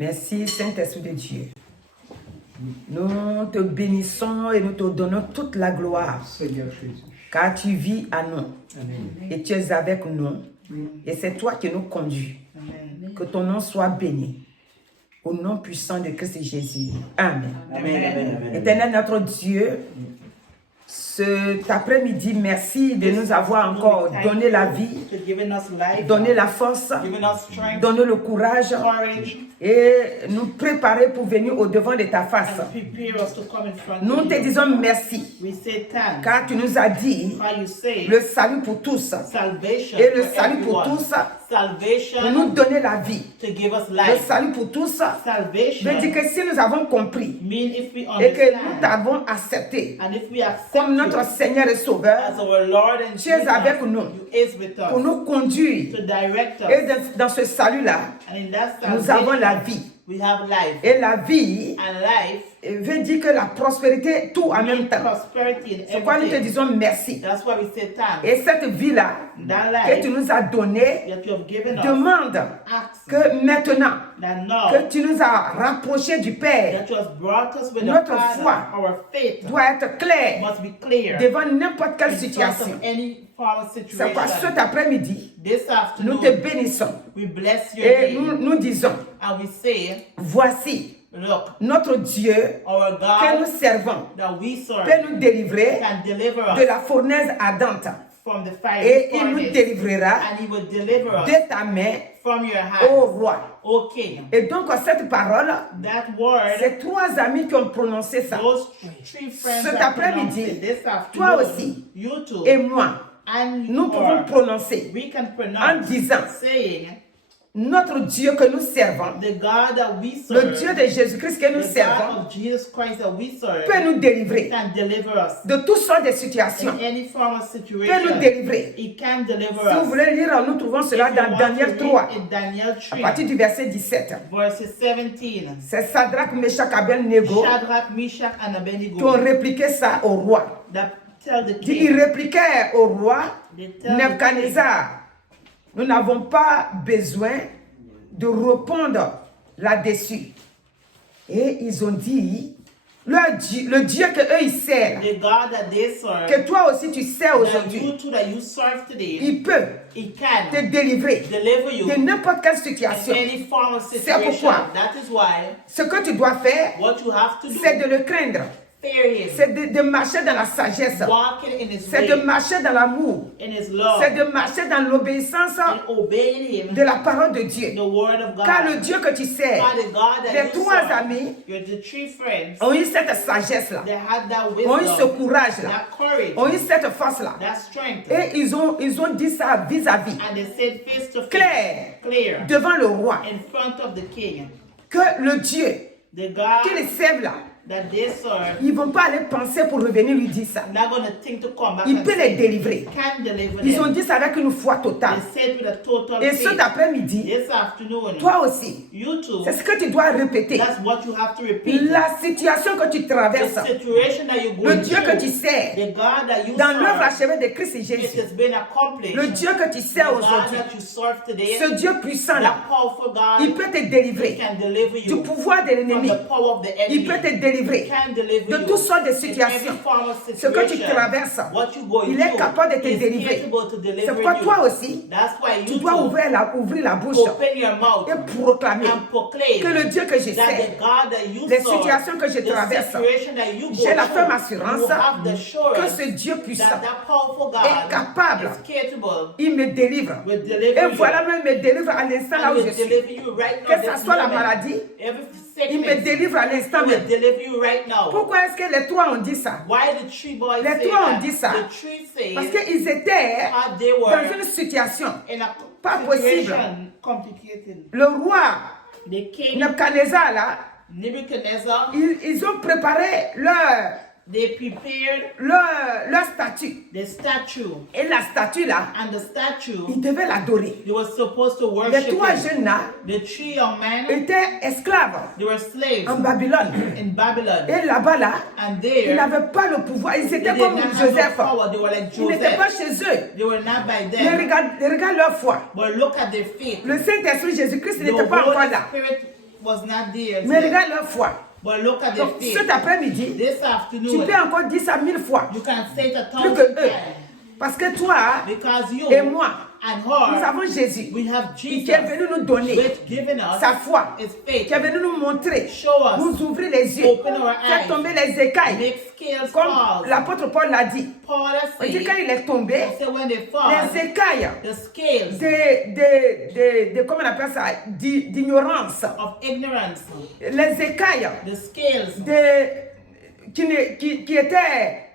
Merci, Saint-Esprit de Dieu. Nous te bénissons et nous te donnons toute la gloire. Car tu vis à nous. Et tu es avec nous. Et c'est toi qui nous conduis. Que ton nom soit béni. Au nom puissant de Christ Jésus. Amen. Éternel notre Dieu, cet après-midi, merci de nous avoir encore donné la vie, donné la force, donné le courage et nous préparer pour venir au devant de ta face. Nous te disons merci, car tu nous as dit le salut pour tous et le salut pour tous pour nous donner la vie. Le salut pour tous veut dire que si nous avons compris et que nous t'avons accepté comme notre Seigneur et Sauveur, tu es avec nous pour nous conduire. Et dans ce salut-là, nous avons la vie. Et la vie veut dire que la prospérité, tout en même temps. C'est pourquoi nous te disons merci. Et cette vie-là que tu nous as donnée demande que maintenant que tu nous as rapprochés du Père, notre foi doit être claire devant n'importe quelle situation. C'est pourquoi cet après-midi, nous te bénissons et nous disons, voici notre Dieu que nous servons peut nous délivrer de la fournaise ardente et il nous délivrera de ta main, ô roi. Et donc cette parole, c'est trois amis qui ont prononcé ça. Cet après-midi, toi aussi et moi, nous pouvons prononcer en disant notre Dieu que nous servons, le Dieu de Jésus-Christ que nous servons, peut nous délivrer de toutes sortes de situations, peut nous délivrer. Si vous voulez lire, nous trouvons cela dans Daniel 3, à partir du verset 17. C'est Sadrach, Meshach, Abednego qui ont répliqué ça au roi. Ils répliquaient au roi Nebuchadnezzar. Nous n'avons pas besoin de répondre là-dessus. Et ils ont dit, le Dieu qu'eux ils servent, que toi aussi tu sers aujourd'hui, il peut te délivrer de n'importe quelle situation. C'est pourquoi ce que tu dois faire, c'est de le craindre. C'est de marcher dans la sagesse. C'est de marcher dans l'amour. C'est de marcher dans l'obéissance de la parole de Dieu. Car le Dieu que tu sers, les trois amis ont eu cette sagesse-là, ont eu ce courage-là, ont eu cette force-là. Et ils ont dit ça vis-à-vis, clair, devant le roi, que le Dieu qu'ils servent là, ils ne vont pas aller penser pour revenir lui dire ça. Il peut les délivrer. Ils ont dit ça avec une foi totale. Et cet après-midi, toi aussi, c'est ce que tu dois répéter. La situation que tu traverses, le Dieu que tu sers, dans l'œuvre achevée de Christ et Jésus, le Dieu que tu sers aujourd'hui, ce Dieu puissant là, il peut te délivrer du pouvoir de l'ennemi. Il peut te délivrer de toutes sortes de situations. Ce que tu traverses, il est capable de te délivrer. C'est pourquoi toi aussi, tu dois ouvrir la bouche et proclamer que le Dieu que je sais, les situations que je traverse, j'ai la ferme assurance que ce Dieu puissant est capable. Il me délivre. Et voilà, même il me délivre à l'instant là où je suis. Que ce soit la maladie, il me délivre à l'instant même. Pourquoi est-ce que les trois ont dit ça? Les trois ont dit ça parce qu'ils étaient dans une situation pas possible. Le roi Nebuchadnezzar là, ils ont préparé leur statue. Et la statue là, ils devaient l'adorer. Les trois jeunes là étaient esclaves en Babylone. Et là-bas là, ils n'avaient pas le pouvoir. Ils étaient comme Joseph. Ils n'étaient pas chez eux. Regarde leur foi. Le Saint-Esprit Jésus-Christ n'était pas encore là. was not there. Mais regarde leur foi. But look at their Donc, faith. cet après-midi, This tu afternoon, peux encore dire ça 1000 fois. you can say it Plus 1,000 que eux. times. Parce que toi Because you et moi, and nous her, avons Jésus we have qui Jesus, est venu nous donner which given us sa foi, his faith, qui est venu nous montrer, show us, nous ouvrir les yeux, open our faire eyes, tomber les écailles. make scales Comme fall. l'apôtre Paul l'a dit. Paul has On dit said, quand il est tombé, he said when they fall, les écailles the scales comment on appelle ça, d'ignorance, of ignorance, les écailles the scales qui étaient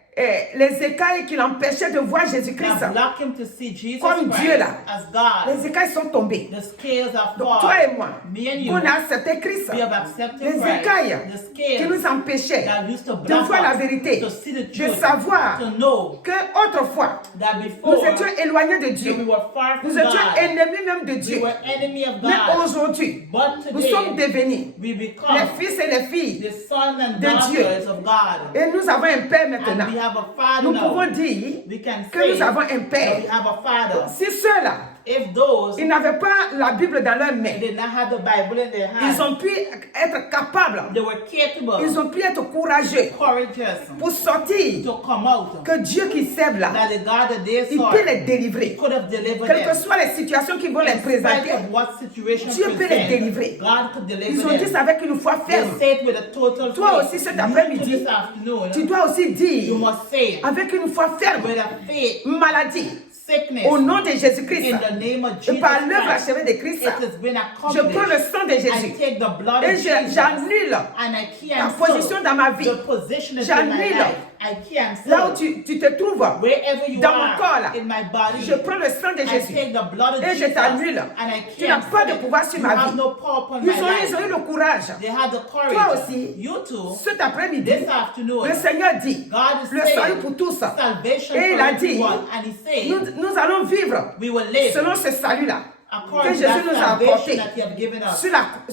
les écailles qui l'empêchaient de voir Jésus-Christ that block him to see Jesus comme Christ Dieu là. as God. Les écailles sont tombées. The scales are Donc fallen. toi et moi, Me and you, on a accepté Christ. we have accepted Les Christ. écailles The qui scales nous empêchaient that used to de block voir la us, vérité, to see the de truth, savoir to know que autrefois that nous before étions éloignés de Dieu, we were far from nous étions God, ennemis même de we Dieu. were enemy of Mais God, aujourd'hui, but nous sommes today devenus we les become fils et les filles the sons and de Dieu. daughters of God. Et nous avons un Père And maintenant. we have a Father Nous now. pouvons dire We can que say nous avons un that Père. we have a Father. Si ceux-là, If those ils n'avaient pas la Bible dans leurs mains, did not have the Bible in their ils hands, ont pu être capables, they were capable, ils ont pu être courageux courageous pour sortir, to come out, que Dieu qui sert là, that the God that they il saw peut les délivrer. could have delivered Quelles que them. soient les situations qui vont les In présenter, spite of what situation Dieu peut les presents, délivrer. God could deliver Ils ont dit them. ça avec une foi They ferme. say it with a total Toi faith. aussi cet You après-midi, this afternoon, tu dois aussi you dire must say avec une foi ferme, with a faith, maladie, sickness, au nom de Jésus-Christ, in the name of et Jesus par l'œuvre Christ, achevée de Christ, it has been je prends le accomplished. sang de I Jésus take the blood et of Jesus j'annule and I ta cancel position dans ma vie. the position in my J'annule life. I cancel là où tu te trouves, wherever you dans mon are corps là. in my body. Je prends le sang de I Jésus take the blood of et je Jesus t'annule. and I Tu n'as pas de cancel pouvoir it. sur You ma have vie. no power upon Ils my ont eu life. le courage. They had the courage. Toi aussi, You too. cet après-midi, This afternoon, le Seigneur dit, God is le saying salut pour tous. salvation Et il for a dit, everyone. And he said, nous allons vivre we will live selon ce salut-là que according to Jésus that nous a apporté salvation that he has given us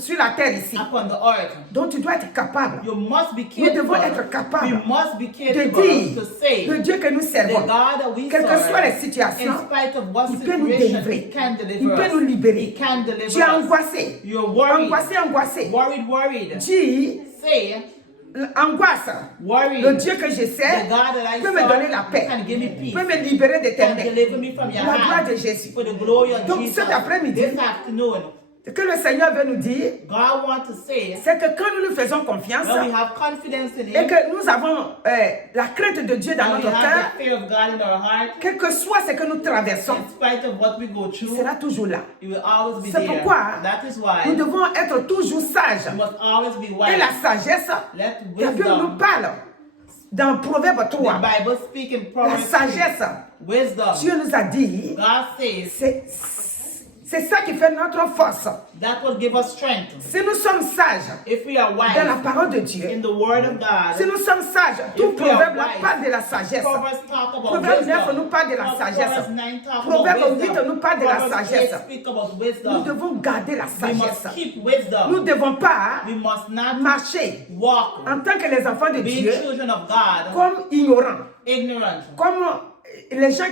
sur la terre ici. upon the earth. Donc tu dois être capable You must be Nous devons capable. être capables We must be de capable dire to say le Dieu que nous the servons, God that we quelles que soient les serve, situations, in spite of what il peut nous situation, délivrer. he can Il deliver peut us. nous libérer. He can deliver Tu es us. angoissé. You're worried. Angoissé. Worried. Dis, Say, angoisse. worried. Le Dieu que je The sais God that I peut me donner la serve paix, can give me peace. peut me libérer de tes Can mains. deliver me from your La gloire de hand. Jésus. For the glory of Donc, Jesus. cet après-midi, This afternoon, Ce que le Seigneur veut nous dire, God wants to say, c'est que quand nous nous faisons confiance when we have confidence in et Him, que nous avons la crainte de Dieu dans and we notre have cœur, the fear of God in our heart, quel que soit ce que nous traversons, in spite of what we go il through, sera toujours là. He will always be C'est there. pourquoi That is why nous devons être toujours sages. we must always be Et wise. la sagesse, Let la Bible nous wisdom, parle dans Proverbe the 3. Bible speak in La Proverbs 3, sagesse, wisdom. Dieu nous a dit, God says c'est ça qui fait notre force. that will give us strength. Si nous sommes sages If we are wise dans la parole de Dieu, in the Word of God, si nous sommes sages, tout If we are proverbe wise, parle de la sagesse. Proverbs talk about Proverbe 9 wisdom. nous parle de la sagesse. Proverbs 9 talk Proverbe about 8 wisdom. nous parle de la Proverbs sagesse. 8 speak about Nous wisdom. devons garder la We must sagesse. keep Nous wisdom. ne devons pas We must not marcher walk en tant que les enfants de being Dieu children of God, comme ignorants, ignorant. comme les gens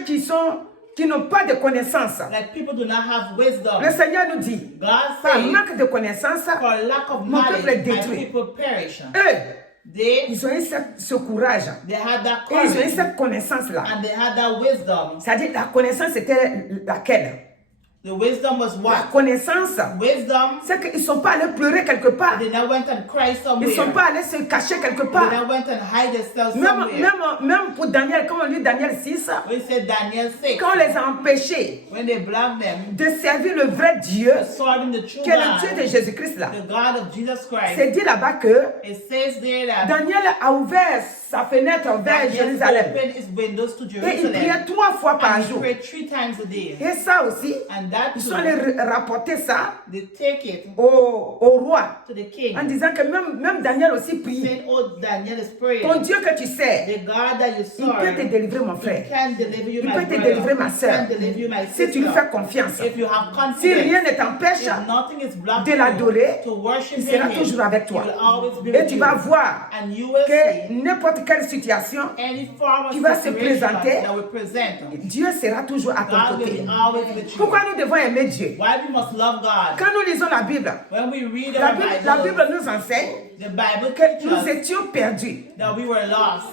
qui n'ont pas de connaissances. Like people do not have wisdom. Le Seigneur nous dit, God par says, manque de connaissances, for lack of mon knowledge, peuple est my détruit. people perish. Eux, ils ont eu ce courage. They had that Et ils ont eu courage cette connaissance-là. and they had that wisdom. C'est-à-dire, la connaissance était laquelle? The wisdom was La what? connaissance, Wisdom. c'est qu'ils ne sont pas allés pleurer quelque part. They now went and cried Ils somewhere. ne sont pas allés se cacher quelque They part. now went and hide themselves somewhere. Même pour Daniel, quand on lit Daniel 6, We said Daniel 6. quand on les a empêchés When they blocked them, de servir le vrai Dieu, serving the true qui est le Dieu de God, Jésus-Christ là, the God of Jesus Christ, c'est dit là-bas que it says there that Daniel a ouvert sa fenêtre vers Daniel Jérusalem. opened his windows to Et il Jerusalem. priait 3 fois par And he jour. prayed 3 times a day. Et ça aussi, And that ils too, sont allés rapporter ça they take it au roi. to the king. En disant que même Daniel aussi prie. Saying, oh, Daniel is praying. Ton Dieu que tu sais, The God that you il peut te serve, délivrer mon He frère. can deliver you, Il my peut te brother. délivrer ma He soeur. can deliver you, my Si tu lui sister. fais confiance. If you have Si rien confidence, ne t'empêche if nothing is blocking de l'adorer, you to worship il sera Him, toujours avec He toi. will always be Et with tu you. vas voir And you will que see n'importe n'importe quelle situation, any form of qui va se situation présenter, that will present, Dieu sera toujours à ton God will côté. be always with you. Pourquoi nous devons aimer Dieu? Why we must love God? Quand nous lisons la Bible, When we read la our Bible Bible, nous enseigne the Bible que teaches nous us étions perdus. that we were lost.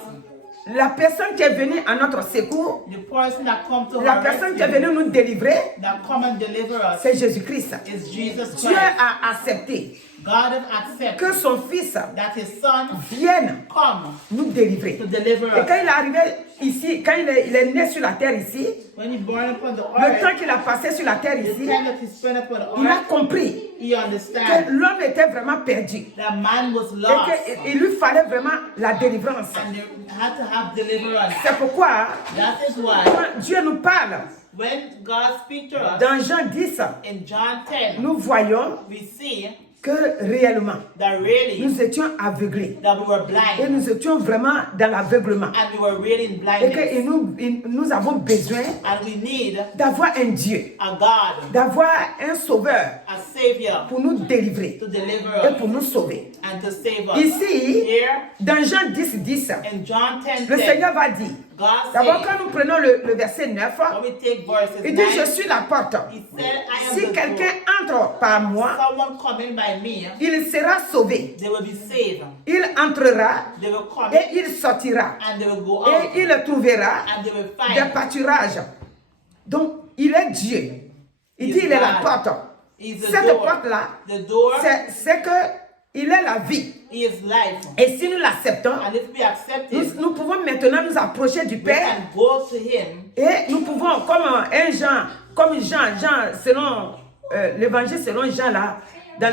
La personne qui est venue à notre secours, The person that come to la our personne qui est rescue, venue nous délivrer, that come and deliver us, c'est Jésus-Christ. is Jesus Dieu Christ. a accepté God has accepted que son Fils that His Son vienne come nous délivrer. to deliver Et us. quand il est arrivé ici, quand il est né sur la terre ici, When He born upon the le earth, temps qu'il a passé sur la terre the ici, time that He spent upon the il a earth, compris He que understands l'homme était vraiment perdu that man was et lost qu'il lui fallait vraiment la délivrance. and they had to have deliverance. C'est pourquoi That is why quand Dieu nous parle when God speaks to us dans Jean 10, in John 10, nous voyons we see que réellement that really nous étions aveuglés that we were et blind nous étions vraiment dans l'aveuglement and we were really in et que blindness nous avons besoin and we need d'avoir un Dieu, a God, d'avoir un sauveur a Savior pour nous délivrer to deliver et us pour nous sauver. and to save us. Ici, Here dans Jean 10, 10, in John 10, le 10, Seigneur va dire, God d'abord said, quand nous prenons le verset 9, when we take verses il 9, dit, je suis la porte. He said, I am Si the quelqu'un door. entre par moi, Someone coming by me, il sera sauvé. they will be saved. Il entrera They will come et il sortira. and they will go out Et il trouvera and they will des find. pâturages. Donc, il est Dieu. Il dit, il est la porte. He's the Cette door. porte-là, The door, c'est que il est la vie. He is life. Et si nous l'acceptons, And if we accept Him, nous pouvons maintenant nous approcher du we Père can go to Him. et nous pouvons, comme Jean, selon l'évangile selon Jean là, dans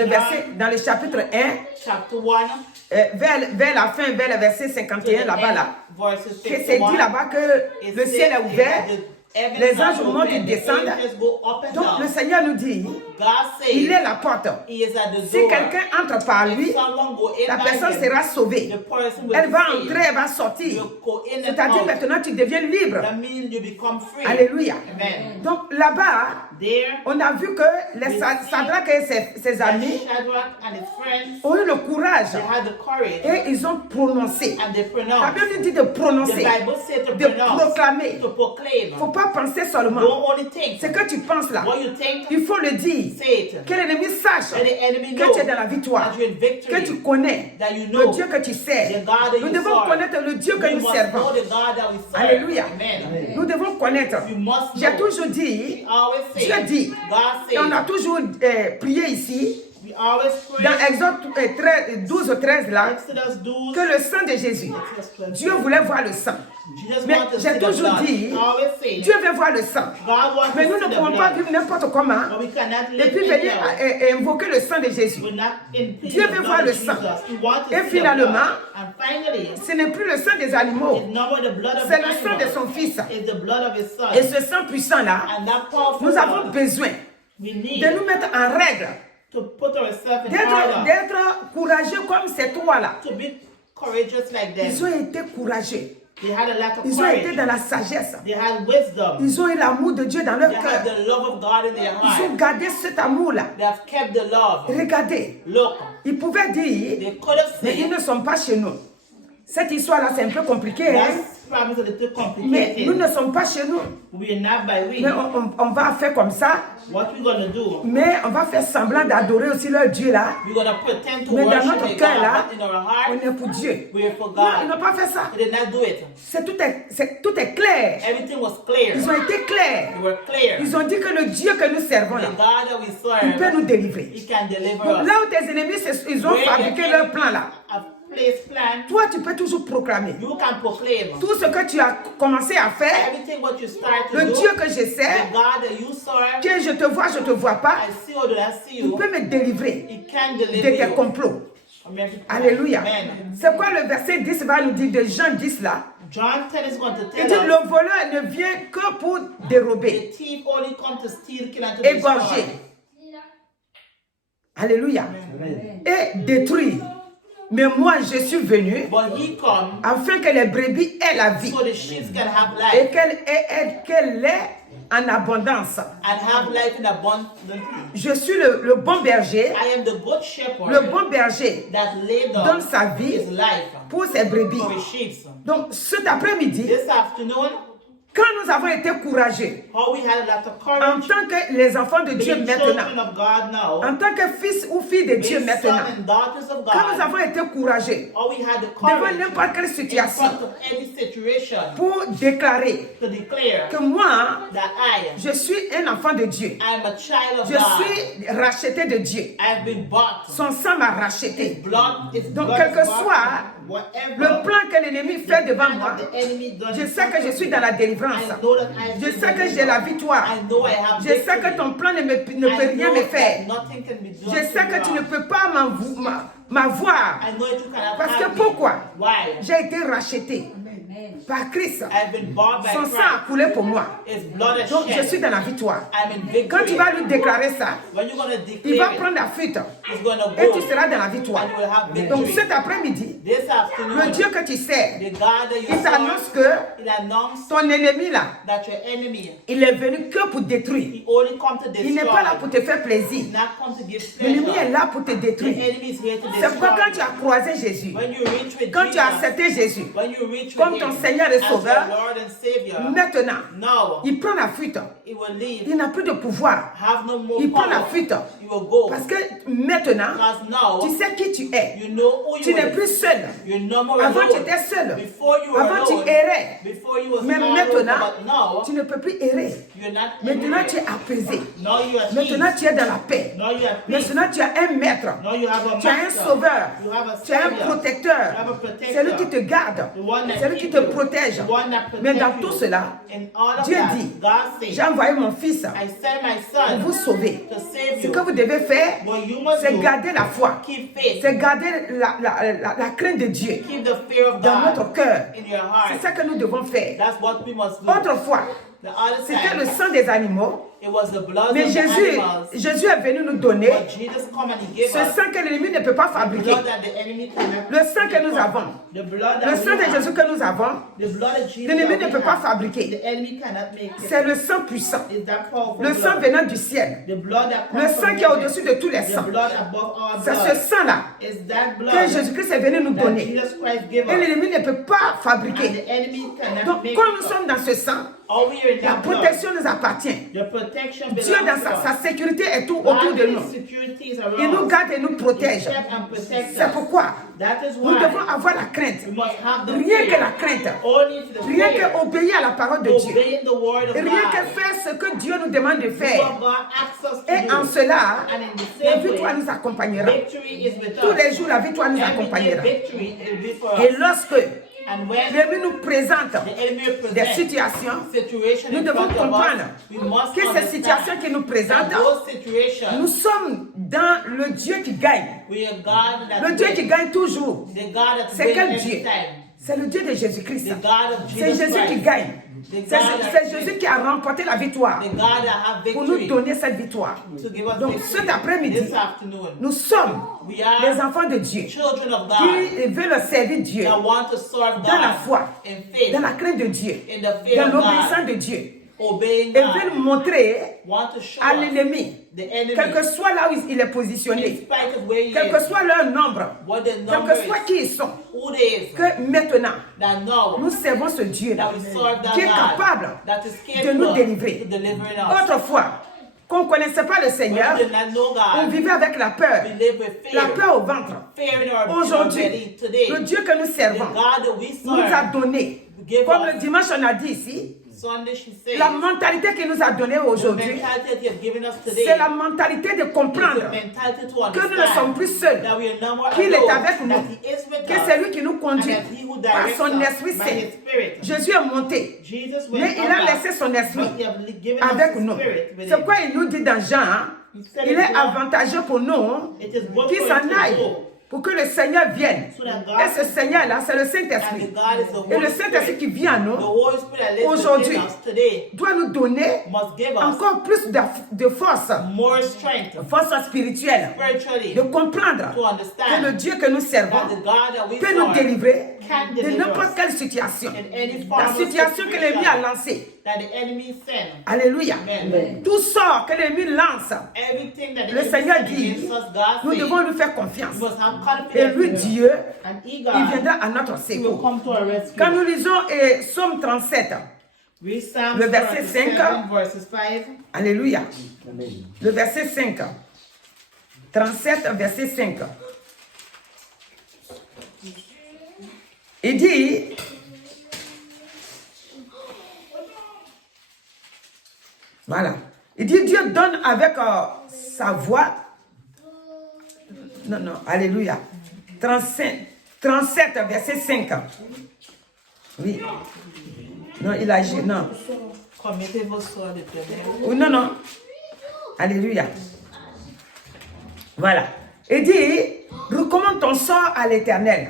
le chapitre 1, Chapter 1, vers la fin, vers le verset 51 là-bas là, verses que c'est dit 51. là-bas que le ciel est ouvert, les anges montent et descendent. Donc le Seigneur nous dit, God il says est la porte. He is at the Si door. quelqu'un entre par lui, If someone go in la by personne him, sera sauvée. the person will Elle be va saved. entrer, elle va sortir. You'll go in and C'est-à-dire out. maintenant tu deviens libre. That means you become free. Alléluia. Amen. Donc là-bas, There, on a vu que les Sadrach et ses amis Shadrach and his friends, ont eu le courage they had the courage et ils ont prononcé. and they La pronounced. Bible dit de The prononcer, Bible said to de pronounce, proclamer. to proclaim. Il ne faut pas penser seulement. Don't only think. Ce que tu penses là, What you think, il faut le dire. say it. Que l'ennemi sache Let the enemy que know tu es dans la victoire, that you're in victory. que tu connais That you le know Dieu que tu sers. the God that Nous you devons serve. connaître le Dieu que We nous must servons. know the God that we serve. Alléluia. Amen. Nous devons connaître. You must J'ai know. toujours dit, We always say, Dieu dit, God et on says, a toujours prié ici, we always pray, dans Exode 12 au 13 là, Exodus 12, que le sang de Jésus, Dieu voulait voir le sang. Jesus Mais wants to j'ai see the toujours blood. dit, I always say, Dieu veut voir le sang. God wants Mais to nous see ne the pouvons pas blood. vivre n'importe comment But we cannot et live puis venir anyhow. invoquer le sang de Jésus. We're not in peace Dieu with veut the voir blood le of sang. Jesus. He wants to Et see the finalement, blood. And finally, Ce n'est plus le sang des animaux, it's not the blood of c'est the le sang de animal. son Fils. It's the blood of His Son. Et ce sang puissant là, And that powerful nous avons blood, besoin we need de nous mettre en règle, to put ourselves in order, d'être courageux comme ces trois là. to be courageous like Ils them. ont été courageux. They had a lot of Ils ont été courage. dans la sagesse. They had wisdom. Ils ont eu l'amour de Dieu dans leur They cœur. had the love of God in their Ils ont heart. gardé cet amour-là. They have kept the love. Regardez, Look, ils pouvaient dire, they could have mais ils said, ne sont pas chez nous. Cette histoire-là, c'est un peu compliqué. Hein? that's probably a little Mais nous complicated. ne sommes pas chez nous. We're not by we. Mais on va faire comme ça. What we're going to do, Mais on va faire semblant d'adorer aussi leur Dieu là. we're going to pretend to Mais dans worship notre a cœur God, là, but in our on heart, est pour Dieu. we're for Non, ils n'ont God. pas fait ça. They did not do it. Tout est clair. Everything was clear. Ils ont été clairs. They were clear. Ils ont dit que le Dieu que nous servons The là, God that we il peut serve, nous délivrer. He can deliver Donc, us. là où tes ennemis, ils ont Where fabriqué your leur plan là, a place plan, toi tu peux toujours proclamer. you can proclaim. Tout ce que tu as commencé à faire, Everything what you start to le do, Dieu que je the sers, God that you serve, que je te vois pas, I see or do I see il you, peut me délivrer He can de deliver tes you. complots. Amen. Alléluia. Amen. C'est quoi le verset 10 va nous dire de Jean 10 là? John 10 is going to Il tell dit us le voleur ne vient que pour dérober, the thief only come to steal, kill, and to égorger. destroy. Alléluia. Et détruire. Mais moi je suis venu But he come afin que les brebis aient la vie so the sheep can have et life qu'elle ait en abondance. and have life in abundantly. Je suis le bon berger. I am the good shepherd Le bon berger that laid donne down sa vie his life pour ses brebis. for his sheep. Donc cet après-midi, This afternoon, quand nous avons été courageux, how we had a lot of en courage tant que les enfants de to Dieu be children maintenant, of God now, en tant que fils ou filles de Dieu being maintenant, sons and daughters of quand nous God, avons été courageux how we had the devant courage n'importe quelle in situation front of any situation pour déclarer to declare que moi, that je suis un enfant de Dieu. I am a child of Je God. suis racheté de Dieu. I have been bought. Son sang m'a racheté. His Donc, blood quel is que bought. soit Whatever le plan que l'ennemi fait devant plan moi, of the enemy does je in sais front que je of suis me, dans la délivrance. I know that I have Je been sais que delivered. j'ai la victoire. I know I have Je sais victory. que ton plan ne I peut rien know me that faire. nothing can be done Je sais to que tu ne me. peux pas m'avoir. I know that you cannot Parce que have me. pourquoi? Why? J'ai été racheté par Christ. I have been bought by Son sang a Christ. coulé pour moi. His blood is Donc je suis shed. dans la victoire. I'm in victory. Quand tu vas lui déclarer ça, When you're going to il va declare prendre la fuite he's going to et go. tu seras dans la victoire. And you will have victory. Donc cet après-midi, This afternoon, le Dieu que tu sers, the God that you il t'annonce serve, que il annonce ton ennemi là, that your enemy, il est venu que pour détruire. he only come to Il n'est pas là pour destroy. te faire plaisir. He's not come to give L'ennemi est pleasure. là pour te The détruire. enemy is here to C'est pourquoi quand tu destroy. as croisé Jésus, When you reach with quand tu as Jesus, accepté Jésus, when you reach comme with ton him Seigneur et as Sauveur, your Lord and Savior, maintenant, now il prend la fuite. he will leave, Il n'a plus de pouvoir. have no more Il prend la power. fuite. You will go. Parce que maintenant, Because now tu sais qui tu es. you know who Tu you n'es are. plus seul. You're no more Avant, tu alone. étais seul. Before you were Avant, tu alone. errais. Before you was Mais all alone, maintenant, but now tu ne peux plus errer. you're not Maintenant, angry. tu es apaisé. Now you are Maintenant, peace. tu es dans la paix. Now you are peace. Maintenant, tu as un maître. Now you have a Tu as un master. sauveur. You have a Tu as un savior. protecteur. You have a protector. C'est lui qui te garde. The one that C'est lui qui keeps te you. protège. The one that Mais dans protects tout you. cela, In all of Dieu that, dit, God says, j'ai envoyé mon fils I sent my pour son vous sauver. to save Ce you. que vous devez faire, What you must c'est do, garder la foi. keep faith. C'est garder la crainte de Dieu Keep the fear of dans notre God cœur. in your C'est heart. ça que nous devons faire. That's what we must do. Autrefois, The other c'était le time, sang des animaux. it was the blood Mais of the Jésus animals. est venu nous donner But Jesus come and he gave ce us sang que l'ennemi ne peut pas the fabriquer. blood that the enemy cannot. Le sang que nous avons, The blood that le we sang de have. Jésus que nous avons, The blood of Jesus l'ennemi that ne we peut pas have. fabriquer. The enemy cannot make it. C'est le sang puissant. Is that powerful Le sang blood. venant du ciel. The blood that Le comes sang from qui est heaven. au-dessus de tous les The sangs. blood above all C'est ce blood. sang-là Is that que blood Jésus-Christ est venu nous that donner. Jesus Christ gave Et us. l'ennemi ne peut pas And fabriquer. the enemy cannot Donc, make quand nous it. sommes dans ce sang, All we are in la that blood. protection nous appartient. The protection Dieu, belongs dans to us. sa sécurité, est tout autour de nous. God, His security is around Il nous us. garde et nous He protège. kept and protects C'est us. pourquoi That is nous devons why avoir la crainte. we must have the Rien que fear. la crainte. Only to the Rien fear. qu'obéir à la parole de Dieu. Obeying the word of Et rien que God. faire ce que Dieu nous demande de faire. What God asks us to Et en do. cela, And in the la same victoire way, nous accompagnera. victory is with Tous us. les jours, la victoire nous Every day, accompagnera. victory will be for Et us. lorsque And when l'ennemi nous présente the enemy des presents situations, situation nous in devons front of us, comprendre we must que ces situations understand qui nous that présentent, those situations, nous sommes dans le Dieu qui gagne. we are God that Le Dieu wins. qui gagne toujours. The God that C'est wins quel every Dieu? time. C'est le Dieu de Jésus-Christ. The God of C'est Jesus Jésus qui Christ. gagne. The C'est God that c'est Jésus qui a remporté la victoire The God that have pour nous victory donner cette victoire. to give us Donc victory. cet après-midi, This afternoon, nous sommes we are les enfants de Dieu children of God qui veulent servir Dieu that want to serve dans la God foi, in faith, dans la crainte de Dieu, in the fear dans of l'obéissance God, de Dieu. obeying Et God, veulent montrer want to show à us l'ennemi, the enemy, quel que soit là où il est in positionné, spite of where he quel que is, soit leur nombre, what the quel number que soit is, qui ils sont, who they is, que maintenant, that know nous servons ce Dieu-là that we serve that qui est God capable that is de nous capable délivrer. to deliver us. Autrefois, qu'on ne connaissait pas le Seigneur, We did not know on God. vivait avec la peur, We live with la fear. peur au ventre. Fear in our belly Aujourd'hui, today. le Dieu que nous The servons God that we nous a serve donné, give comme us. le dimanche on a dit ici, Sunday she says, la mentalité qu'il nous a donnée the aujourd'hui, mentality that you have given us today c'est la mentalité de is the comprendre mentality to que nous ne sommes understand plus seuls, that we are no more qu'il est alone, avec nous, that He is with que us, c'est lui qui nous and conduit that He who par directs son us Esprit by Saint. His Spirit. Jésus est monté, Jesus went mais il up, a laissé son esprit but He have given us avec His nous. Spirit with C'est Him. pourquoi il nous dit dans Jean, He said il it's est wrong. avantageux pour nous It is good qu'il for s'en you to aille go, pour que le Seigneur vienne. so that God Et ce Seigneur-là, c'est le and Saint-Esprit. the God is the Et le Holy Saint-Esprit Spirit. qui vient à The nous Holy Spirit that lives aujourd'hui within us today doit nous donner must give us encore plus de force, more strength force spirituelle, spiritually de comprendre to que le understand Dieu que nous servons that the God that we peut nous serve délivrer can de deliver n'importe us quelle situation. in any form La of situation que l'ennemi a situation lancée. that the enemy sent. Alléluia. Amen. Tout sort que l'ennemi lance, Everything that the le enemy Seigneur sent dit, against us, God nous says, devons lui faire confiance. we must have Et confidence lui, in him. Dieu, And he, il God, viendra à notre he will secours. come to our rescue. Quand nous lisons Psaume 37, Read Psalms le verset 37, 5. verses 5. Alléluia. Le verset 5. 37, verset 5. Il dit, voilà. Il dit, Dieu donne avec sa voix. Non, alléluia. 37, verset 5. Oui. Non, il agit, non. Commettez vos soins de ténèbres. Oh, non. Alléluia. Voilà. Il dit, recommande ton sort à l'Éternel.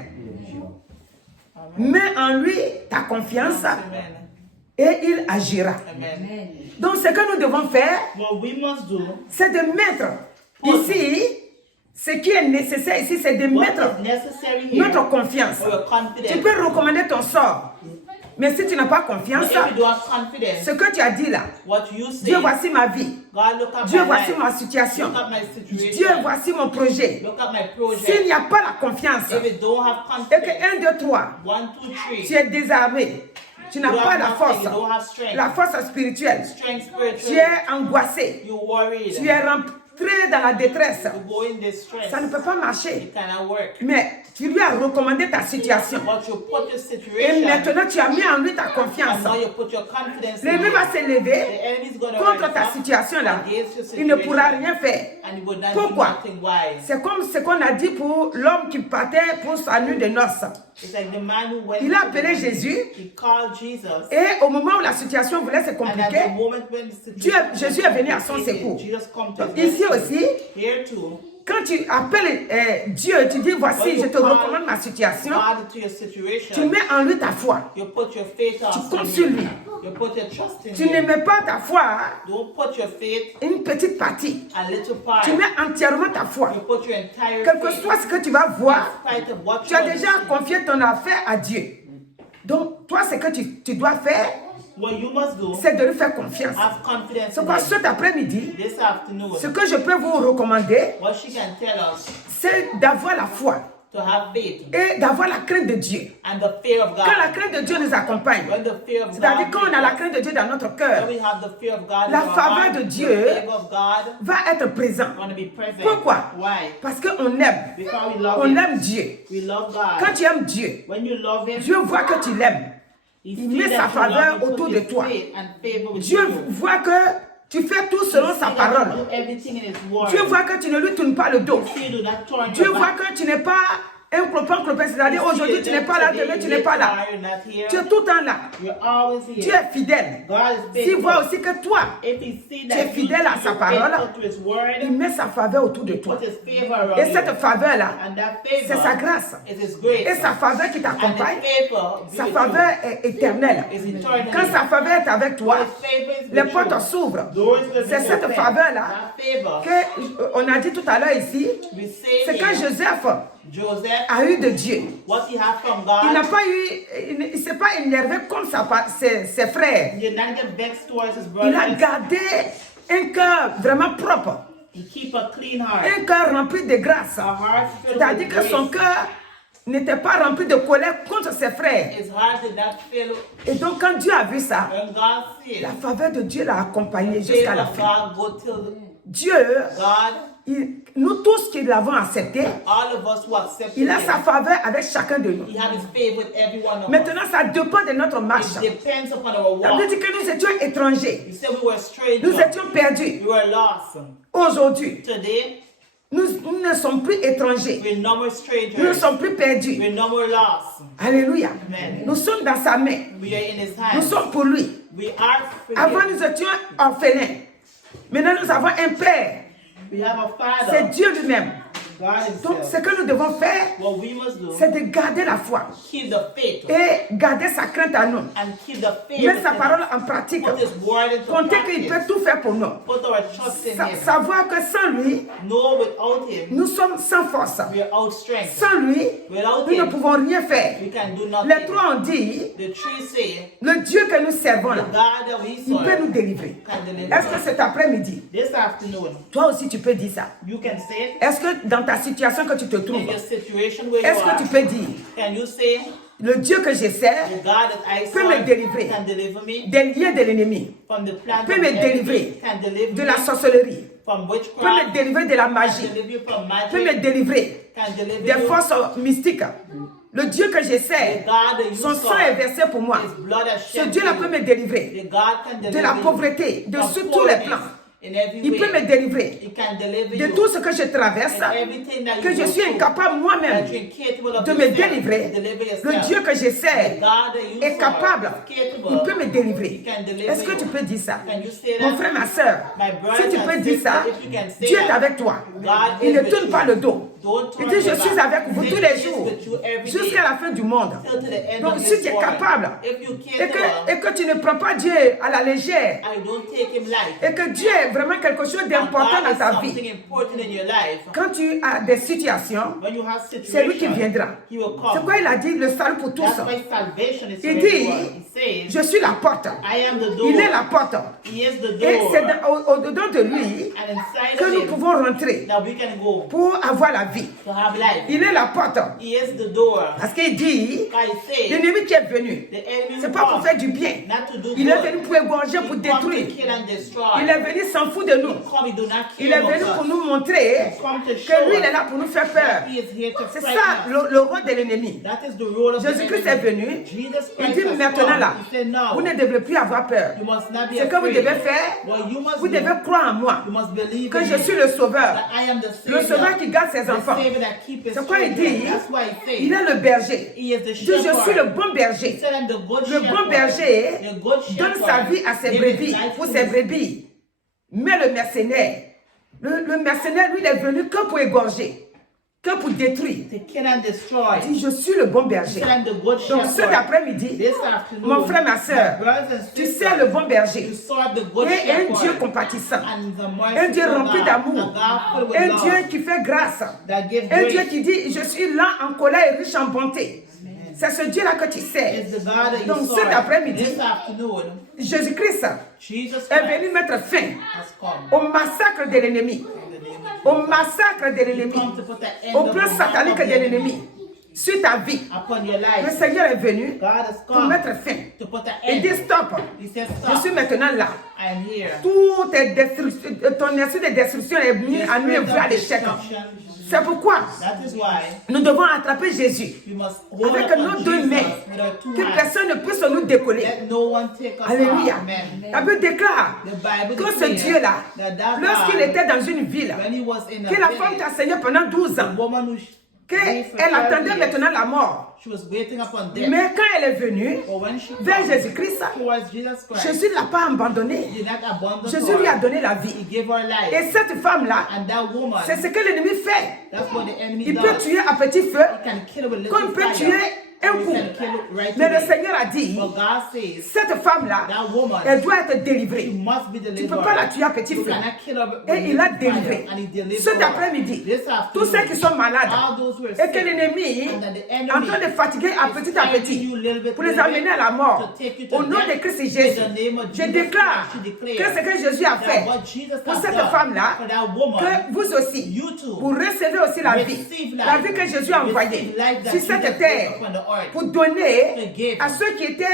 Mets en lui ta confiance Amen. et il agira. Amen. Donc, ce que nous devons faire, What we must do, c'est de mettre ici, ce qui est nécessaire ici, c'est de what mettre is necessary here, notre confiance. for your confidence. Tu peux recommander ton sort. Mais si tu n'as pas confiance, But if you don't have confidence, ce que tu as dit là, what you say, Dieu, voici ma vie. God, look at Dieu, my voici life. ma situation. Look at my situation. Dieu, voici mon projet. Look at my project. S'il n'y a pas la confiance, If you don't have et que confidence, 1, 2, 3, 1, 2, 3, tu es désarmé, tu n'as you pas have la nothing, force, you don't have strength. la force spirituelle, Strength tu spiritually, es angoissé, you worried, tu es rentré dans la détresse, you go in distress, ça ne peut pas marcher. it cannot work. Mais tu lui as recommandé ta situation. But you put your Et situation, maintenant, tu as mis en lui ta confiance. and now you put your confidence in L'ennemi it. va se The lever enemy's going to contre ta situation là. Il ne pourra rien faire. and he would not Pourquoi? do nothing. Why? C'est comme ce qu'on a dit pour l'homme qui partait pour sa nuit de noces. It's like the man who went Il a to the- appelé Jésus. He called Jesus. Et au moment où la situation voulait se And at compliquer, the moment when the situation Jésus est venu à son secours. Jesus come to Donc, his ici rescue. aussi, Here too, quand tu appelles Dieu, tu dis voici, je te recommande ma situation. God to your Tu situation. mets en lui ta foi. You put your faith Tu on comptes sur lui. You put your trust in Tu ne him. mets pas ta foi Don't put your faith une petite partie. a little part. Tu mets entièrement ta foi. You put your entire Quel que faith. soit ce que tu vas voir, In spite of what tu you as are déjà seeing. confié ton affaire à Dieu. Donc, toi, ce que tu dois faire, What you must do, c'est de lui faire confiance. have confidence C'est in quoi, him. cet après-midi, This afternoon, ce que je peux vous recommander, what she can tell us, c'est d'avoir la foi to have faith et d'avoir la crainte de Dieu. and the fear of God. Quand la crainte de Dieu nous accompagne, When the fear of c'est-à-dire God quand on a la leads us, crainte de Dieu dans notre cœur, when we have the fear of God, la in our faveur heart, de the Dieu favor of God, va être présent. want to be present. Pourquoi? Why? Parce qu'on aime. Because we love On him. aime Dieu. We love God. Quand tu aimes Dieu, When you love him, Dieu voit que tu l'aimes. he il sees met that sa you faveur love him, autour put de his toi. faith and favor with Dieu you. voit que tu fais tout selon He sa sees that you parole. do everything in his word. Dieu voit que tu ne lui tournes pas le dos. You do not turn Dieu your voit back. que tu n'es pas un clopin, c'est-à-dire You see aujourd'hui tu n'es that pas là, today demain tu you n'es pas là. are not here. Tu es tout le temps là. You're always here. Dieu est fidèle. God is S'il voit faithful. aussi que toi, If he sees tu es that fidèle à sa you're parole, faithful to his word, il met sa faveur autour de toi. put his favor around Et you. cette faveur-là, And that c'est favor sa grâce. is his grace. Et sa faveur qui And t'accompagne, his favor be sa with faveur est éternelle. you. Is eternal. Quand sa faveur est avec toi, His favor is les with portes you. s'ouvrent. Doors will be C'est cette open. faveur-là That favor, qu'on a dit tout à l'heure ici, we say c'est que here, Joseph Joseph, a eu de Dieu. what he had from Il n'a God, pas eu, il ne s'est pas énervé comme ses frères. he did not get vexed towards his Il a brothers. gardé un cœur vraiment propre, He keep a clean heart. un cœur rempli de grâce. A heart filled C'est-à-dire with que son grace. cœur n'était pas rempli de colère contre ses frères. His heart did not fill. Et donc quand Dieu a vu ça, When God sees, la faveur de Dieu l'a accompagné the jusqu'à favor la of fin. God go till Dieu, God, nous tous qui l'avons accepté, all of us who accept il a him, sa faveur avec chacun de nous. he had his favor with every one of us. Maintenant, ça dépend de notre marche. It depends upon our Ça veut walk. dire que nous étions étrangers. You said we were strangers. Nous étions perdus. We were lost. Aujourd'hui, Today, nous ne sommes plus étrangers. we're no more Nous ne strangers. sommes plus perdus. We're no more lost. Alléluia. Amen. Nous sommes dans sa main. We are in his Nous hands. sommes pour lui. We are for Avant, him. nous étions orphelins. Maintenant, nous avons un Père. We have a C'est Father. Dieu lui-même God Donc, himself. ce que nous devons faire, What we must do, c'est de garder la foi keep the faith et garder sa crainte à nous. and keep the faith Mettre sa within parole us. en pratique. Put his word into Compter qu'il peut practice. tout faire pour nous. Put our trust in him. Savoir que sans lui, Know without him, nous sommes sans force. we are out strength. Sans lui, Without nous ne him, pouvons rien faire. we can do Les nothing. trois ont dit, The tree say, le Dieu que nous servons the là, God that we il peut serve nous délivrer. can deliver Est-ce que us. cet après-midi, This afternoon, toi aussi tu peux dire ça? you can say it Est-ce que dans ta situation que tu te in trouves, your situation where est-ce you que tu are. peux dire, Can you say, le Dieu que je sers the God that I peut me serve délivrer can deliver me des liens de l'ennemi, from the plan of peut the me enemy, délivrer can deliver de me la sorcellerie, from peut me witchcraft, délivrer de la can magie, deliver you from peut me magic, délivrer can deliver des you. forces mystiques. Le Dieu que je The sers, God that you son sang est serve, versé pour moi. his blood has Ce shed Dieu-là for peut you. me délivrer The God can de deliver la you pauvreté, de from sur tous les poverty plans. in every Il peut way. me délivrer He can deliver de you tout ce que je traverse, and everything that que you je go suis through, incapable moi-même that you're incapable of de me yourself, délivrer. to deliver Le yourself. Dieu que je The sers God that you est serve capable. is capable. Il peut me délivrer. He can deliver Est-ce que you. tu peux dire ça? Can you say Mon that? frère, ma soeur, My brother si tu and peux dire sister, ça, if you can say Dieu est that, avec toi. God Il is ne with tourne you. pas le dos. Don't Il turn dit, je your suis back. avec vous Say, tous He les is jours, with you every jusqu'à day, la fin du monde. till to the end Donc, of si this tu es world. capable If you et capable, que tu ne prends pas Dieu à la légère, I don't take him light. et que Dieu est vraiment quelque chose And d'important God dans is ta something vie, important in your life. quand tu as des situations, When you have c'est lui qui situations, viendra. he will C'est come. quoi il a dit, le salut pour tous. That's why salvation is for Il dit, everyone. He says, je suis la porte. I am the door. Il est la porte. He is the Et door. c'est au-dedans de lui And inside que of nous him pouvons rentrer that we can go pour avoir la vie. to have life. Il est la porte. He is the door. Parce qu'il dit, God says, l'ennemi qui est venu, the enemy c'est will pas pour come faire du bien. not to do Il est good. venu pour égorger, pour He come détruire. to kill and destroy. Il est venu s'en foutre de nous. Come, he do not Il kill est venu us. pour nous montrer Come to que show lui, il est us là pour nous faire peur. that he is here to C'est frighten ça us. le rôle de l'ennemi. That is the role of the Jésus-Christ est enemy. venu. Jesus Il Christ dit has maintenant come. là, He said, now, vous ne devez plus avoir peur. you must not be Ce que vous afraid. devez faire, What you must vous do, devez croire en moi, you must believe que in je me, suis le sauveur, that I am the le Savior, sauveur qui garde ses the enfants. Savior that keeps his C'est quoi il children. dit? That's why he says, Il est le berger. he is the Il dit, je shepherd. suis le bon He berger. said, I'm the good Le bon shepherd. berger The good donne shepherd sa vie à ses gives his brebis, life pour to ses his- brebis. Mais le mercenaire, le mercenaire, lui, il est venu que pour égorger, que pour détruire. to kill and destroy. Il dit, je suis le bon He berger. said, I'm the good Donc cet shepherd. après-midi, This afternoon, mon frère, ma soeur, my brothers and tu sisters, sais le bon you berger. serve the good Et un shepherd. Dieu compatissant. And the Un Dieu merciful rempli God, d'amour. a God filled with Un love, Dieu qui fait grâce. that gives Un Dieu grace. qui dit, je suis lent en colère et riche en bonté. C'est ce Dieu-là que tu sais. It's the God that you Donc cet serve. après-midi, This afternoon, Jésus-Christ Jesus est Christ venu mettre fin has come. au massacre de l'ennemi. In the name of Au massacre de He l'ennemi. come to put the end Au of plan the satanique work de of the enemy l'ennemi. Sur ta vie. upon your Le life. Seigneur est venu God has pour come mettre fin. to put the Il end. dit stop. He says, Je stop, suis maintenant là. I am here. Tout est destruction, ton esprit de destruction est mis The à nu et spirit vu à of l'échec. destruction, C'est pourquoi that is why nous devons attraper Jésus we must hold avec upon nos deux Jesus mains. with our two Que hands. personne ne puisse nous décoller. Let no one take us Alléluia. off. Amen. La Bible déclare The Bible que ce declares Dieu-là, that lorsqu'il God, était dans une ville, when he was in a que la femme village, t'a enseigné pendant 12 the ans, woman who gave for qu'elle 12 attendait years, maintenant la mort. she was waiting upon death. Mais quand elle est venue But when she vers comes Jésus-Christ, towards Jesus Christ, Jésus ne l'a pas abandonnée. he did not abandon Jésus lui a her. donné la He vie. gave her life. Et cette femme-là, And that woman, c'est ce que l'ennemi fait. that's what the enemy Il peut does. tuer à petit feu, He can kill with comme little il peut fire. tuer un or he coup. can kill it right Mais le away. Seigneur a dit, But God says cette femme-là, that woman, elle doit être she délivrée. must be Tu ne delivered. peux pas la tuer à petit You feu. cannot kill her with Et il a little délivré. fire. And he delivered Cet her. après-midi, This tous ceux afternoon, qui sont malades all those who are et que sick, l'ennemi and that the est enemy en train de fatiguer à petit pour les amener à la mort. Au nom de Christ Jésus, je déclare que ce que Jésus a fait pour cette femme-là, que vous aussi, vous recevez aussi la vie que Jésus a envoyée sur cette terre pour donner à ceux qui étaient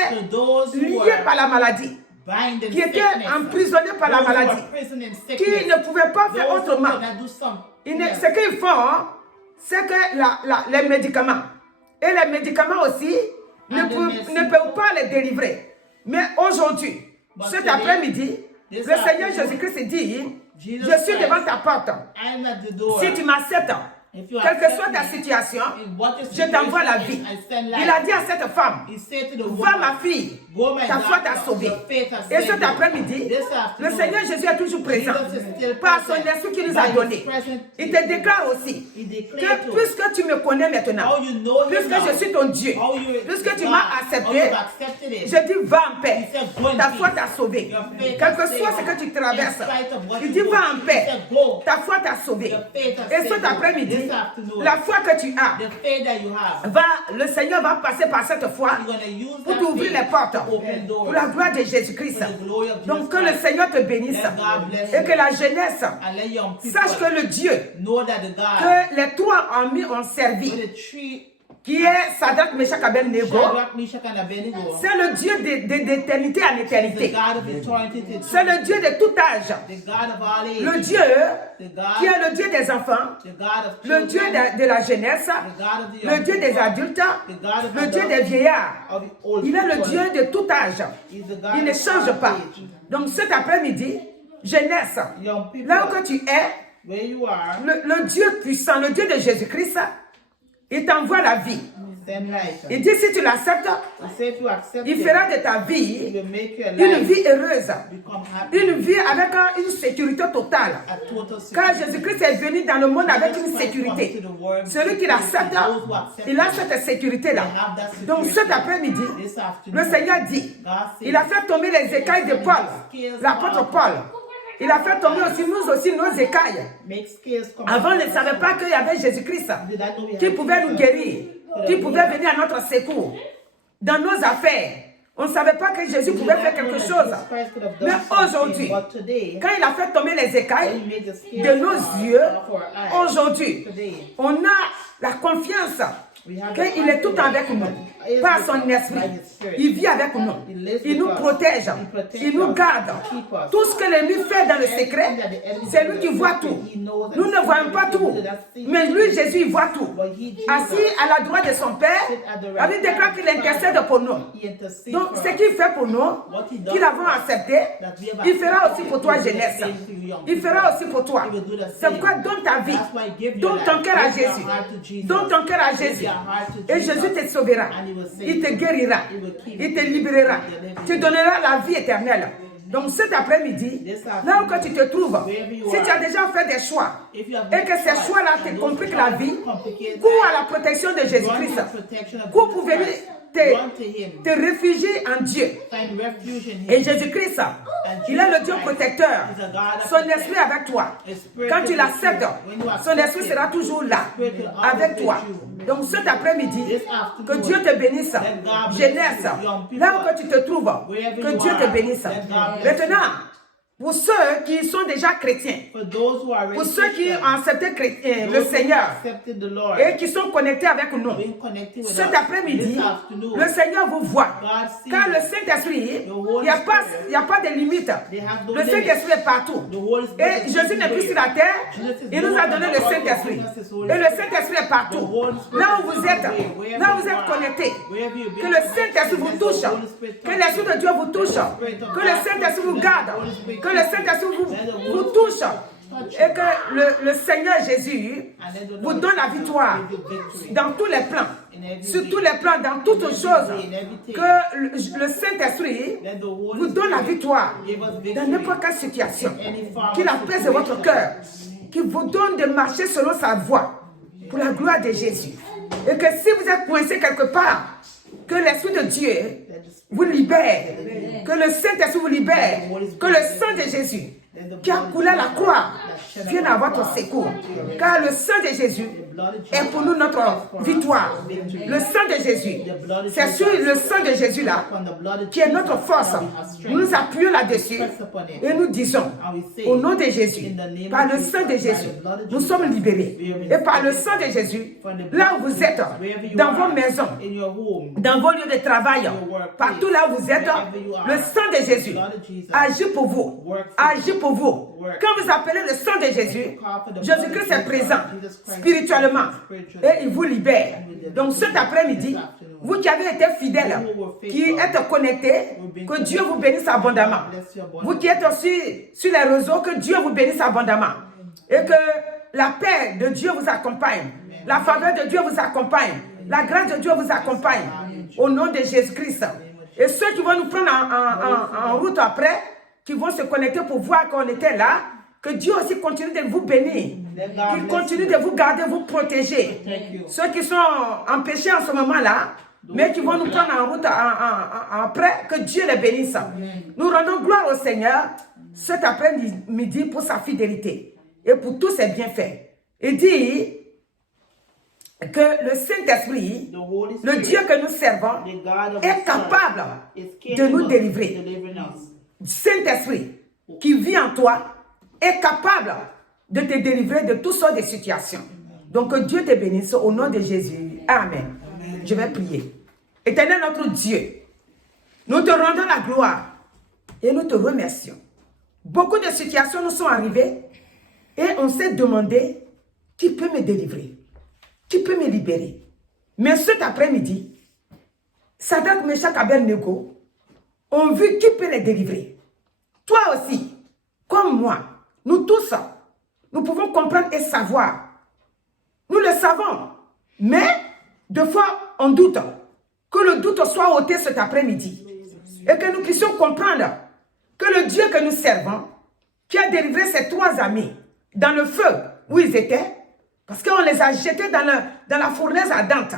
liés par la maladie, qui étaient emprisonnés par la maladie, qui ne pouvaient pas faire autrement. Ce qu'ils font, c'est que les médicaments, et les médicaments aussi, ne peuvent pas les délivrer. Mais aujourd'hui, cet après-midi, le Seigneur Jésus-Christ dit, je suis devant ta porte. Si tu m'acceptes If you quelle que accept soit ta me situation, in what your je t'envoie la situation vie. is, I send Il life. a dit à cette femme, He said to the va woman, ma fille, go my ta foi daughter, t'a sauvée. your faith has Et saved cet you. après-midi, This le afternoon, Seigneur Jésus est toujours présent. Jesus is still Par son present. esprit qu'il nous By a his donné. presence, Il te déclare aussi he que declared to puisque tu me connais maintenant, how you know him puisque now, je suis ton Dieu, how you puisque tu God, m'as how accepté, you've accepted him. je dis va en paix. He said, go in Ta peace. foi t'a sauvé. Your faith Quel has que soit ce saved que you. tu traverses, In spite of what il you dit go. va en He paix. said, go. Ta foi t'a sauvé. Your faith has Et saved cet you. après-midi, This afternoon, la foi que tu as, the faith that you have, le Seigneur va passer par cette foi you're going to use pour that t'ouvrir faith les portes to open doors. pour la gloire de Jésus-Christ. For the glory of Jesus Donc que le Christ. Seigneur te bénisse Let God bless et you. que la jeunesse And let young people sache que le Dieu know that the God, que les trois amis ont with servi, the three, qui est Sadrach, Meshach, Abednego, Shadrach, Meshach, and Abednego, c'est le Dieu d'éternité en is the éternité. God of eternity to C'est le Dieu de tout âge. the God of all ages, Le Dieu the God, qui est le Dieu des enfants, the God of le Dieu children, de la jeunesse, the God of the le young Dieu des people, adultes, the God of le Dieu adults, des vieillards. of the old Il est le people. Dieu de tout âge. He's the God Il ne of change all pas. age. Donc cet après-midi, jeunesse, Young people, là où tu es, where you are, le Dieu puissant, le Dieu de Jésus-Christ, il t'envoie la vie. send life. Il dit si tu l'acceptes, He said if you accept il it, fera de ta he vie will make your une life vie heureuse, become happy, une vie avec une sécurité totale. a total Car security. Jésus-Christ est venu dans le monde avec une sécurité. Celui qui l'accepte, il a cette sécurité-là. Donc cet après-midi, This le afternoon, Seigneur dit, God said, il a fait tomber les écailles de Paul, l'apôtre Paul. Il a fait tomber aussi nous aussi nos écailles. make scales come Avant, on out. ne savait pas qu'il y avait Jésus-Christ Did not know we qui had pouvait nous Jesus. guérir, qui pouvait venir à notre secours. Dans nos affaires, on ne savait pas que Jésus We pouvait did faire not know quelque that chose. Jesus Christ could have Mais done something, aujourd'hui, but today, quand il a fait tomber les when he écailles made the scales de nos come out yeux, of our eyes, aujourd'hui, today, on a la confiance we have qu'il est tout avec nous, par son esprit. Il vit avec nous, il nous protège, il nous garde. Tout ce que l'ennemi fait dans le secret, c'est lui qui voit tout. Nous ne voyons pas tout, mais lui, Jésus, il voit tout. Assis à la droite de son Père, la Bible déclare qu'il intercède pour nous. he intercedes Donc, for ce us. qu'il fait pour nous, qu'il avons accepté, il fera aussi pour toi, jeunesse. Il fera aussi pour toi. C'est pourquoi donne ta vie, donne ton cœur à Jésus. Donne ton cœur à Jésus. Et Jésus te sauvera. Il te guérira. Il te libérera. Tu donneras la vie éternelle. Donc cet après-midi, là où tu te trouves, si tu as déjà fait des choix et que ces choix-là te compliquent la vie, cours à la protection de Jésus-Christ. Cours pour venir te réfugier en Dieu. Find refuge in him. Et Jésus-Christ, il est le Dieu protecteur. Son esprit est avec toi. Quand tu l'acceptes, son esprit sera toujours là, avec toi. Donc cet après-midi, que Dieu te bénisse. Jeunesse, là où tu te trouves, que Dieu te bénisse. Maintenant, pour ceux qui sont déjà chrétiens, For those who are pour already ceux qui Christian, ont accepté le those who Seigneur accepted the Lord, et qui sont connectés avec nous, being connected with cet us, après-midi, this afternoon, le Seigneur vous voit. God sees Car le us. Saint-Esprit, il n'y a pas de limite. Le Saint-Esprit est partout. The Holy Spirit Et is Jésus n'est plus sur la terre, il nous a donné le Saint-Esprit. Et le Saint-Esprit est partout. Là où vous êtes connectés, que le Saint-Esprit vous touche, que l'Esprit de Dieu vous touche, que le Saint-Esprit vous garde, que le Saint-Esprit vous touche. Et que le Seigneur Jésus vous donne la victoire dans tous les plans, sur tous les plans, dans toutes choses. Que le Saint-Esprit vous donne la victoire dans n'importe quelle situation. Qu'il apaise votre cœur, qu'il vous donne de marcher selon sa voie pour la gloire de Jésus. Et que si vous êtes coincé quelque part, que l'Esprit de Dieu vous libère, que le Saint-Esprit vous libère, que le sang de Jésus qui a coulé à la croix vienne à votre secours. Car le sang de Jésus est pour nous notre victoire. Le sang de Jésus, c'est sur le sang de Jésus là qui est notre force. Nous nous appuyons là-dessus et nous disons, au nom de Jésus, par le sang de Jésus, nous sommes libérés. Et par le sang de Jésus, là où vous êtes, dans vos maisons, in your home, dans vos lieux de travail, partout là où vous êtes, le sang de Jésus agit pour vous. Agit pour vous. Quand vous appelez le sang de Jésus, Jésus-Christ est présent spirituellement et il vous libère. Donc cet après-midi, vous qui avez été fidèles, qui êtes connectés, que Dieu vous bénisse abondamment. Vous qui êtes aussi sur les réseaux, que Dieu vous bénisse abondamment. Et que la paix de Dieu vous accompagne. La faveur de Dieu vous accompagne. La grâce de Dieu vous accompagne. Au nom de Jésus-Christ. Et ceux qui vont nous prendre en route après, qui vont se connecter pour voir qu'on était là, que Dieu aussi continue de vous bénir. Qu'il continue de vous garder, vous protéger. Ceux qui sont empêchés en ce moment-là, mais qui vont nous prendre en route après, que Dieu les bénisse. Nous rendons gloire au Seigneur cet après-midi pour sa fidélité et pour tous ses bienfaits. Il dit que le Saint-Esprit, le Dieu que nous servons, est capable de nous délivrer. Saint-Esprit qui vit en toi est capable de te délivrer de toutes sortes de situations. Donc que Dieu te bénisse au nom de Jésus. Amen. Je vais prier. Éternel notre Dieu, nous te rendons la gloire et nous te remercions. Beaucoup de situations nous sont arrivées et on s'est demandé qui peut me délivrer, qui peut me libérer. Mais cet après-midi, Shadrach, Meshach, Abednego ont vu qui peut les délivrer. Toi aussi, comme moi, nous tous, nous pouvons comprendre et savoir. Nous le savons, mais deux fois on doute. Que le doute soit ôté cet après-midi et que nous puissions comprendre que le Dieu que nous servons, qui a délivré ces trois amis dans le feu où ils étaient, parce qu'on les a jetés dans la fournaise ardente.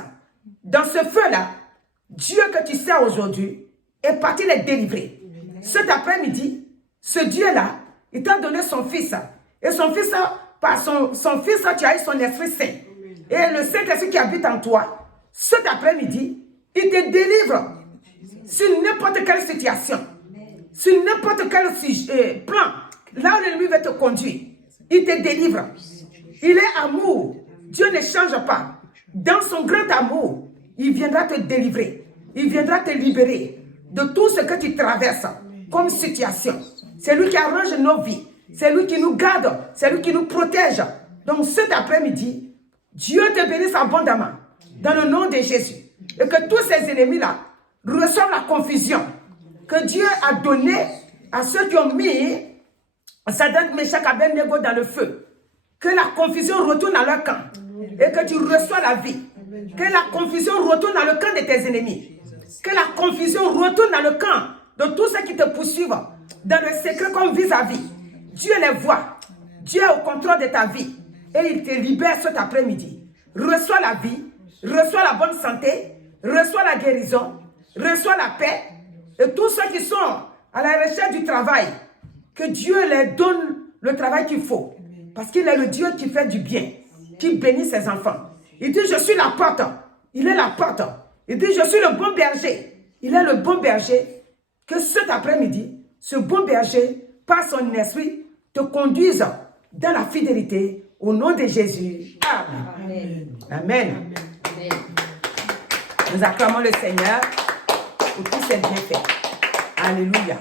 Dans ce feu-là, Dieu que tu sers aujourd'hui est parti les délivrer. Cet après-midi, ce Dieu-là, il t'a donné son fils. Et son fils, par son fils, tu as eu son Esprit Saint. Et le Saint-Esprit qui habite en toi, cet après-midi, il te délivre sur n'importe quelle situation, sur n'importe quel plan, là où l'ennemi va te conduire. Il te délivre. Il est amour. Dieu ne change pas. Dans son grand amour, il viendra te délivrer. Il viendra te libérer de tout ce que tu traverses comme situation. C'est lui qui arrange nos vies. C'est lui qui nous garde. C'est lui qui nous protège. Donc cet après-midi, Dieu te bénisse abondamment dans le nom de Jésus. Et que tous ces ennemis-là reçoivent la confusion que Dieu a donnée à ceux qui ont mis Shadrach, Meshach, Abednego dans le feu. Que la confusion retourne à leur camp et que tu reçois la vie. Que la confusion retourne dans le camp de tes ennemis. Que la confusion retourne dans le camp de tous ceux qui te poursuivent dans le secret comme vis-à-vis. Dieu les voit. Dieu est au contrôle de ta vie et il te libère cet après-midi. Reçois la vie, reçois la bonne santé, reçois la guérison, reçois la paix. Et tous ceux qui sont à la recherche du travail, que Dieu leur donne le travail qu'il faut. Parce qu'il est le Dieu qui fait du bien, qui bénit ses enfants. Il dit, je suis la porte. Il est la porte. Il dit, je suis le bon berger. Il est le bon berger. Que cet après-midi, ce bon berger, par son esprit, te conduise dans la fidélité. Au nom de Jésus. Amen. Amen. Amen. Nous acclamons le Seigneur pour tous ses bienfaits. Alléluia.